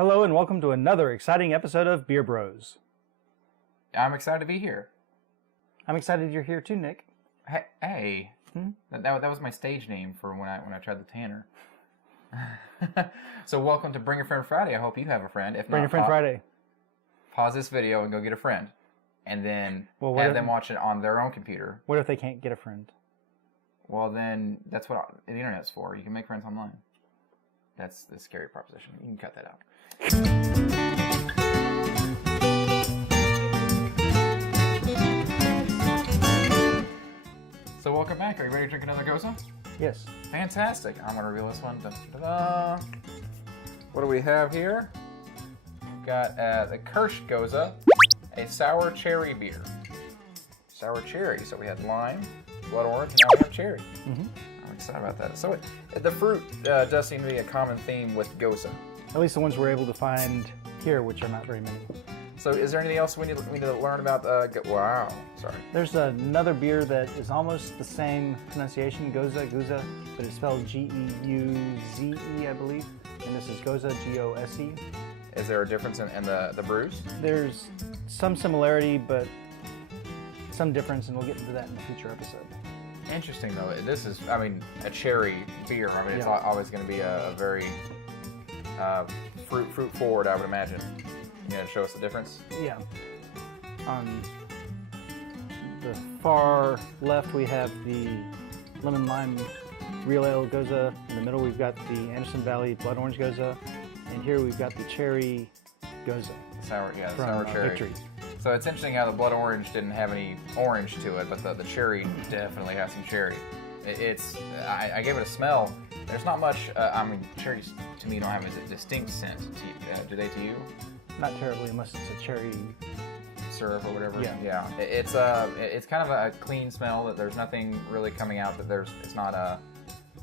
Hello and welcome to another exciting episode of Beer Bros. I'm excited to be here. I'm excited you're here too, Nick. Hey. That was my stage name for when I tried the Tanner. So welcome to Bring a Friend Friday. I hope you have a friend. If Bring not, a Friend Friday. Pause this video and go get a friend. And then have them watch it on their own computer. What if they can't get a friend? Well, then that's what the internet's for. You can make friends online. That's the scary proposition. You can cut that out. So welcome back. Are you ready to drink another Gose? Yes. Fantastic. I'm going to reveal this one. Da-da-da. What do we have here? We've got the Kirsch Gose, a sour cherry beer. Sour cherry. So we had lime, blood orange, and now we have cherry. I'm excited about that. So the fruit does seem to be a common theme with Gose. At least the ones we're able to find here, which are not very many. So is there anything else we need to learn about? Wow, sorry. There's another beer that is almost the same pronunciation, Gose, but it's spelled G-E-U-Z-E, I believe. And this is Gose, G-O-S-E. Is there a difference in the brews? There's some similarity, but some difference, and we'll get into that in a future episode. Interesting, though. This is, I mean, a cherry beer. I mean, it's always going to be a very fruit forward, I would imagine. You know, to show us the difference? Yeah. On the far left, we have the lemon lime real ale Gose. In the middle, we've got the Anderson Valley blood orange Gose, and here we've got the cherry Gose. Sour, yeah, from, sour cherry. Victory. So it's interesting how the blood orange didn't have any orange to it, but the cherry definitely has some cherry. I gave it a smell. There's not much. I mean, cherries to me don't have a distinct scent. Do they to you? Not terribly, unless it's a cherry syrup or whatever. Yeah. It's kind of a clean smell. That there's nothing really coming out. That it's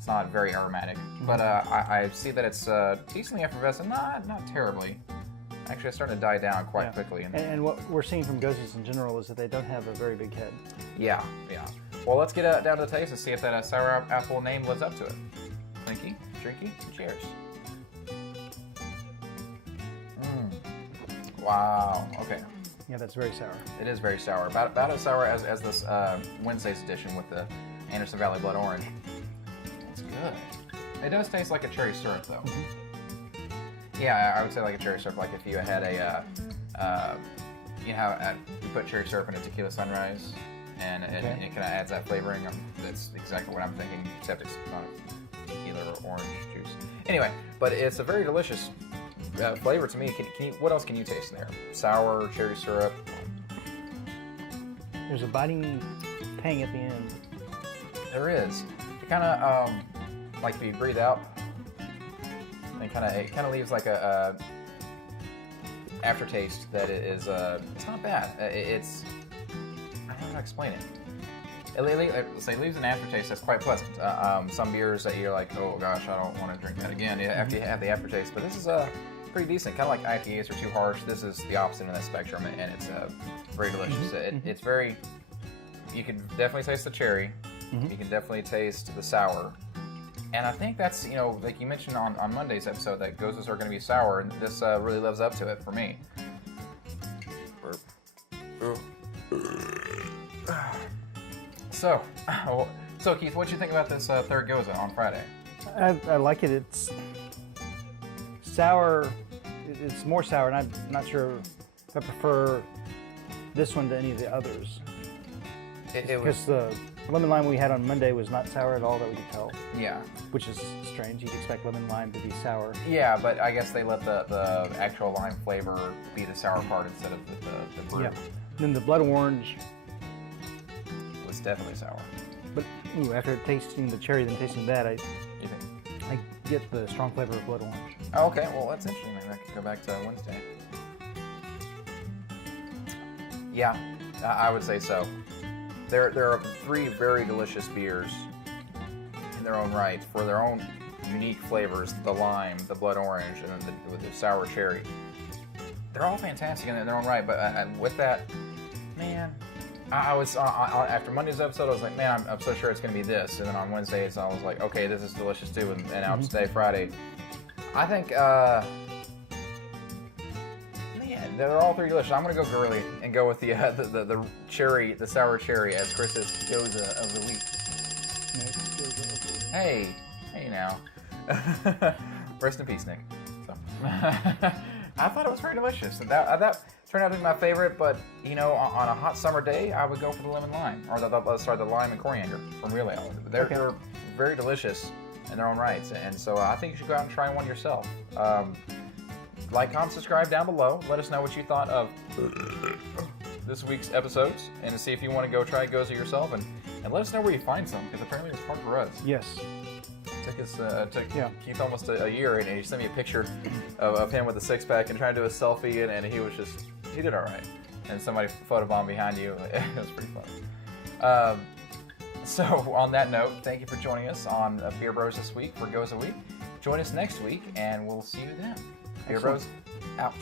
not very aromatic. But I see that it's decently effervescent. Not terribly. Actually, it's starting to die down quite quickly. And what we're seeing from Goses in general is that they don't have a very big head. Yeah. Well, let's get down to the taste and see if that sour apple name lives up to it. Clinky, drinky, cheers. Wow. Okay. Yeah, that's very sour. It is very sour. About as sour as this Wednesday's edition with the Anderson Valley Blood Orange. It's good. It does taste like a cherry syrup, though. Yeah, I would say like a cherry syrup. Like if you had you know how you put cherry syrup in a tequila sunrise, and it kind of adds that flavoring. That's exactly what I'm thinking, except it's not tequila or orange juice. Anyway, but it's a very delicious flavor to me. Can you, what else can you taste in there? Sour, cherry syrup. There's a biting tang at the end. There is. It kind of like if you breathe out, and it kind of leaves like a aftertaste that is it's not bad. It's I don't know how to explain it. It leaves an aftertaste that's quite pleasant. Some beers that you're like, oh gosh, I don't want to drink that again after you have the aftertaste. But this is pretty decent. Kind of like IPAs are too harsh. This is the opposite of that spectrum, and it's very delicious. It's very. You can definitely taste the cherry. You can definitely taste the sour. And I think that's, you know, like you mentioned on Monday's episode that Goses are going to be sour, and this really lives up to it for me. So Keith, what do you think about this third Gose on Friday? I like it. It's sour. It's more sour, and I'm not sure if I prefer this one to any of the others. Because the lemon lime we had on Monday was not sour at all that we could tell. Yeah. Which is strange. You'd expect lemon lime to be sour. Yeah, but I guess they let the actual lime flavor be the sour part instead of the brew. Yeah. Then the blood orange was definitely sour. But after tasting the cherry, then tasting that, I get the strong flavor of blood orange. Oh, okay, well that's interesting. Maybe I could go back to Wednesday. Yeah, I would say so. There are three very delicious beers in their own right for their own unique flavors: the lime, the blood orange, and then the sour cherry. They're all fantastic in their own right. But with that, man, I was after Monday's episode, I was like, man, I'm so sure it's going to be this. And then on Wednesdays, I was like, okay, this is delicious too. And now it's today, Friday. I think Yeah, they're all three delicious. I'm gonna go girly and go with the cherry, the sour cherry as Chris's Gose of the week. Hey now. Rest in peace, Nick. So, I thought it was very delicious. That turned out to be my favorite, but you know, on a hot summer day, I would go for the lemon lime, or the lime and coriander from Real Ale. They're very delicious in their own rights, and so I think you should go out and try one yourself. Like, comment, subscribe down below. Let us know what you thought of this week's episodes, and to see if you want to go try Gose yourself, and let us know where you find some, because apparently it's hard for us. Yes. Took Keith almost a year, and he sent me a picture of him with a six-pack and trying to do a selfie, and he did all right. And somebody photobombed behind you. It was pretty fun. So on that note, thank you for joining us on Beer Bros this week for Gose Week. Join us next week, and we'll see you then. Beer Bros, out.